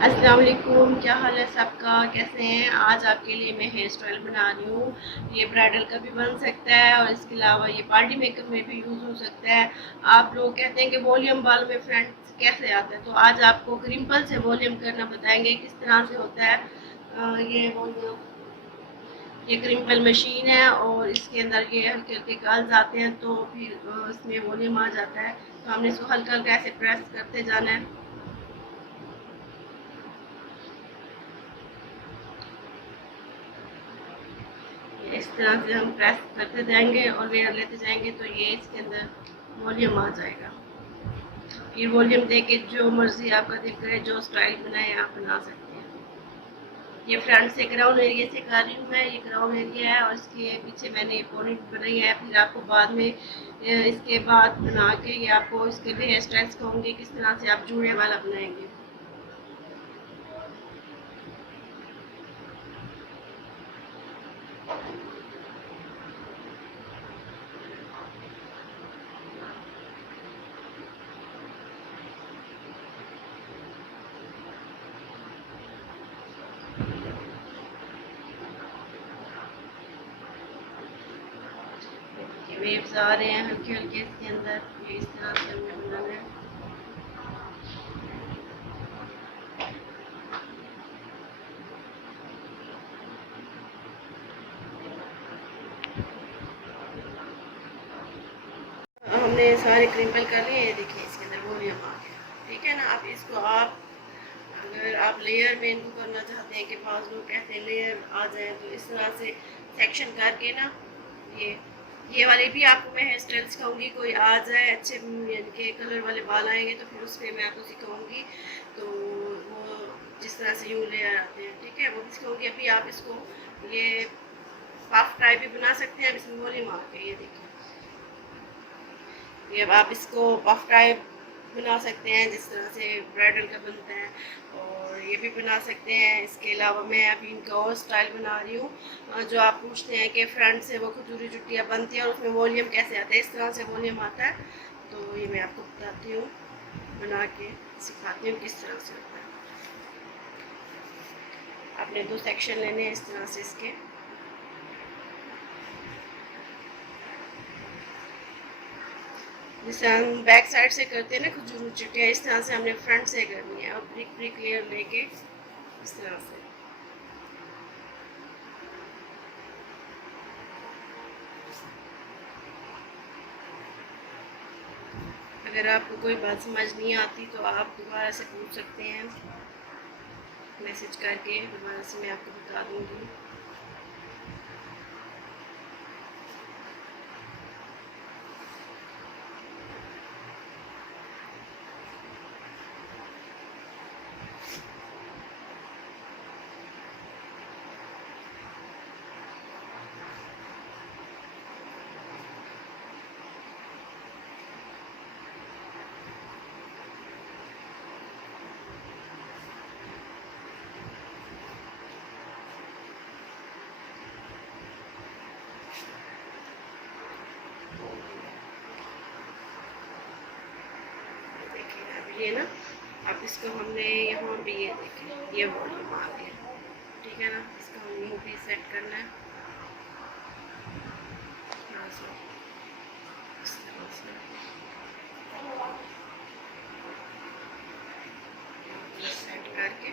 अस्सलाम वालेकुम, क्या हाल है सबका? कैसे हैं? आज आपके लिए मैं हेयर स्टाइल बना रही हूँ। ये ब्राइडल का भी बन सकता है और इसके अलावा ये पार्टी मेकअप में भी यूज़ हो सकता है। आप लोग कहते हैं कि वॉल्यूम बालों में फ्रंट कैसे आता है, तो आज आपको क्रिम्पल से वॉल्यूम करना बताएंगे किस तरह से होता है। ये वॉल्यूम, ये क्रिम्पल मशीन है और इसके अंदर ये हल्के हल्के कर्ल्स आते हैं, तो फिर इसमें वॉल्यूम आ जाता है। तो हमने इसको हल्का हल्का ऐसे प्रेस करते जाना है। इस तरह से हम प्रेस करते जाएंगे और लेयर लेते जाएंगे, तो ये इसके अंदर वॉल्यूम आ जाएगा। फिर वॉल्यूम दे के जो मर्जी आपका दिल करे, जो स्टाइल बनाए आप बना सकते हैं। ये फ्रंट से क्राउन एरिया से कर रही हूँ मैं, ये क्राउन एरिया है और इसके पीछे मैंने ये पोनी बनाई है। फिर आपको बाद में इसके बाद बना के ये आपको इसके लिए हेयर स्टाइल्स कहूँगी किस तरह से आप जूड़े वाला बनाएंगे। वेव्स आ रहे हैं हल्के हल्के इसके अंदर, ये इस तरह से हमने बनाना है। हमने सारे क्रिम्पल कर लिए, ये देखिए इसके अंदर वॉल्यूम आ गया। ठीक है ना। अब इसको आप, अगर आप लेयर में इनको करना चाहते हैं कि पांच लोग कहते हैं लेयर आ जाए, तो इस तरह से सेक्शन करके ना, ये ये वाले भी आपको मैं हेयर स्टाइल्स सिखाऊंगी। कोई आ जाए अच्छे यानी कि कलर वाले बाल आएंगे तो फिर उस पर मैं आपको सिखाऊंगी। तो वो जिस तरह से यूँ लेयर आते हैं, ठीक है, वो भी सिखाऊंगी। अभी आप इसको ये पफ टाइप भी बना सकते हैं। अब इसमें वॉल्यूम आ के ये देखिए, ये अब आप इसको पफ टाइप बना सकते हैं जिस तरह से ब्राइडल का बनता है, और ये भी बना सकते हैं। इसके अलावा मैं अभी इनका और स्टाइल बना रही हूँ। जो आप पूछते हैं कि फ्रंट से वो खजूरी जुटियाँ बनती है और उसमें वॉल्यूम कैसे आता है, इस तरह से वॉल्यूम आता है। तो ये मैं आपको बताती हूँ, बना के सिखाती हूँ किस तरह से होता है। आपने दो सेक्शन लेने हैं इस तरह से इसके। जैसे हम बैक साइड से करते हैं ना खजूर चुटिया, इस तरह से हमने फ्रंट से करनी है और ब्रिक ब्रिक लेयर लेके इस तरह से। अगर आपको कोई बात समझ नहीं आती तो आप दोबारा से पूछ सकते हैं, मैसेज करके दोबारा से मैं आपको बता दूंगी। ये ना, अब इसको हमने यहाँ भी ये देखिए ये वॉल्यूम आ गया। ठीक है ना, इसको हम यूँ भी सेट करना है यहाँ से, इस तरह से सेट करके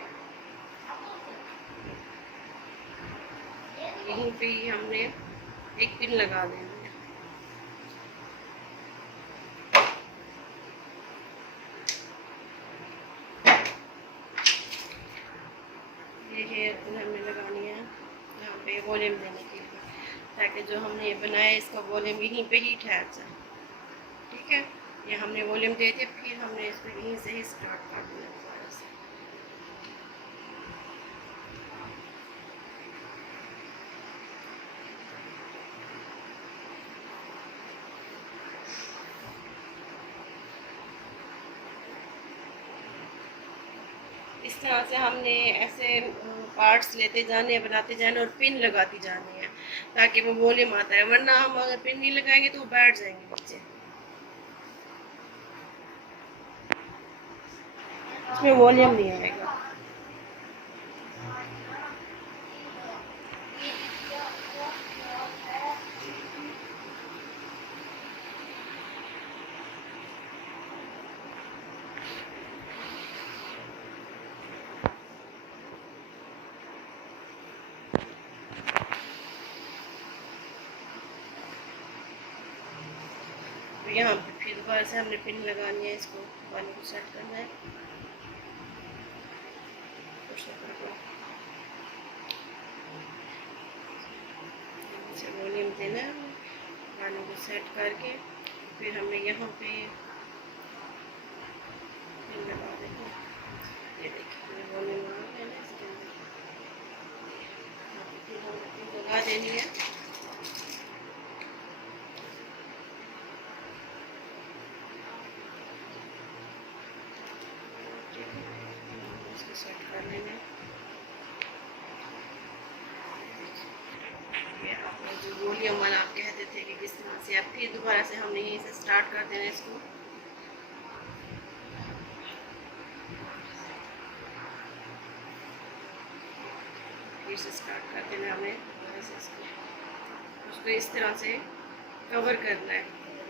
यहीं पे ही हमने एक पिन लगा देना है। ये हेयर पिन हमने लगानी है यहाँ पे वॉल्यूम देने के लिए, ताकि जो हमने ये बनाया इसका वॉल्यूम यहीं पे ही ठहर जाए। ठीक है, ये हमने वॉल्यूम दे दिया, फिर हमने इसको यहीं से ही स्टार्ट कर दिया दोबारा से। इस तरह से हमने ऐसे पार्ट्स लेते जाने, बनाते जाने और पिन लगाती जानी है, ताकि वो वॉल्यूम आता है। वरना हम अगर पिन नहीं लगाएंगे तो वो बैठ जाएंगे नीचे, उसमें वॉल्यूम नहीं आएगा। यहाँ पे फिर दोबारा से हमने पिन लगानी है, इसको पानी को सेट करना है, वॉल्यूम देना है, पानी को सेट करके फिर हमने यहाँ पे पिन लगा देना। ये देखिए वॉल्यूम है ना, इसके अंदर लगा देनी है। सेट कर लेना है। ये आपने जो वॉल्यूम वाला आप कहते थे कि किस तरह से, अब फिर दोबारा से हमने यहीं से स्टार्ट कर देना है इसको। फिर से स्टार्ट कर देना हमें दोबारा से इसको, उसको इस तरह से कवर करना है।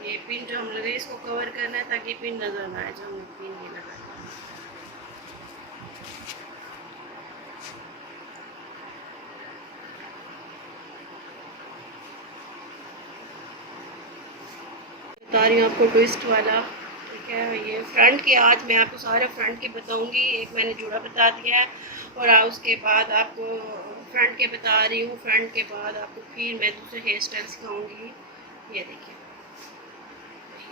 ये पिन जो हम लगे इसको कवर करना है ताकि पिन नज़र ना आए जो हमने पिन ये लगाया। बता रही हूँ आपको ट्विस्ट वाला, ठीक है। ये फ्रंट की, आज मैं आपको सारे फ्रंट की बताऊंगी। एक मैंने जुड़ा बता दिया है और उसके बाद आपको फ्रंट के बता रही हूँ। फ्रंट के बाद आपको फिर मैं दूसरे हेयर स्टाइल सिखाऊंगी। ये देखिए,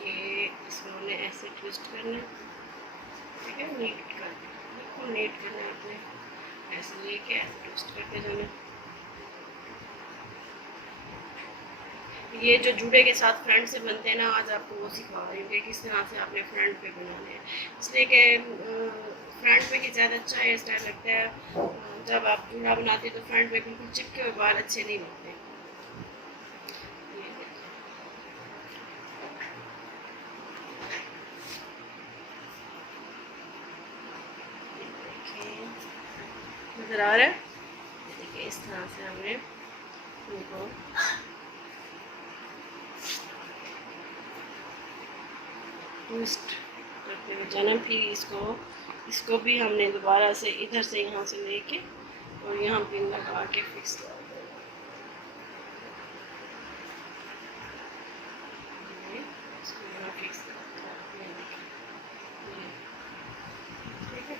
ये इसमें हमने ऐसे ट्विस्ट करना है, ठीक है, नीट कर, बिल्कुल नीट करना है आपने, ऐसे लेके ऐसे ट्विस्ट करते जाना। ये जो जुड़े के साथ फ्रंट से बनते हैं ना, आज आपको वो सिखा रही हूँ कि किस तरह से आपने फ्रंट पे बनाने हैं। इसलिए कि फ्रंट पे की ज़्यादा अच्छा हेयर स्टाइल लगता है। जब आप जुड़ा बनाते हैं तो फ्रंट पे बिल्कुल चिपके हुए बाल अच्छे नहीं बनते। नज़र आ रहा है? देखिए इस तरह से हमने उनको ट्विस्ट करते हुए जाना। फिर इसको भी हमने दोबारा से इधर से यहाँ से लेके और यहाँ पिन लगा के फिक्स कर देना। इसको यहाँ फिक्स कर देना, ठीक है।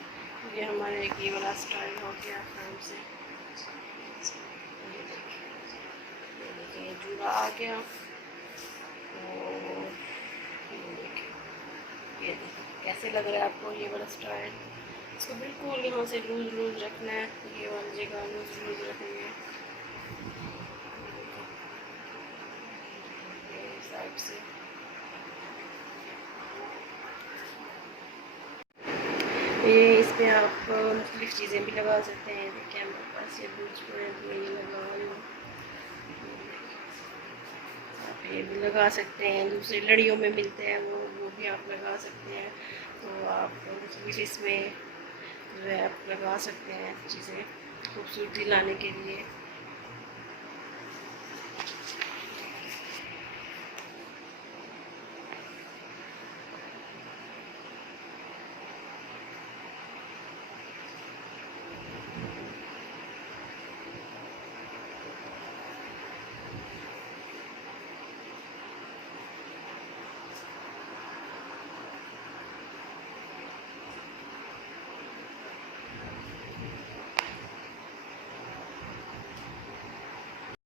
ये हमारे एक ये वाला स्टाइल हो गया फ्रंट से। ये देखिए जुड़ा आ गया। और ये देखिए कैसे लग रहा है आपको ये वाला स्टाइल। इसको बिल्कुल यहाँ से लूज लूज रखना है, ये वाली जगह लूज लूज रखेंगे साइड से। ये इस पर आप मुख्तलिफ चीज़ें भी लगा सकते हैं। देखिए हमारे पास ये लूज में ये लगा रही हूँ, आप ये भी लगा सकते हैं। दूसरी लड़ियों में मिलते हैं वो भी आप लगा सकते हैं। तो आप इसमें जो है आप लगा सकते हैं चीज़ें खूबसूरती लाने के लिए।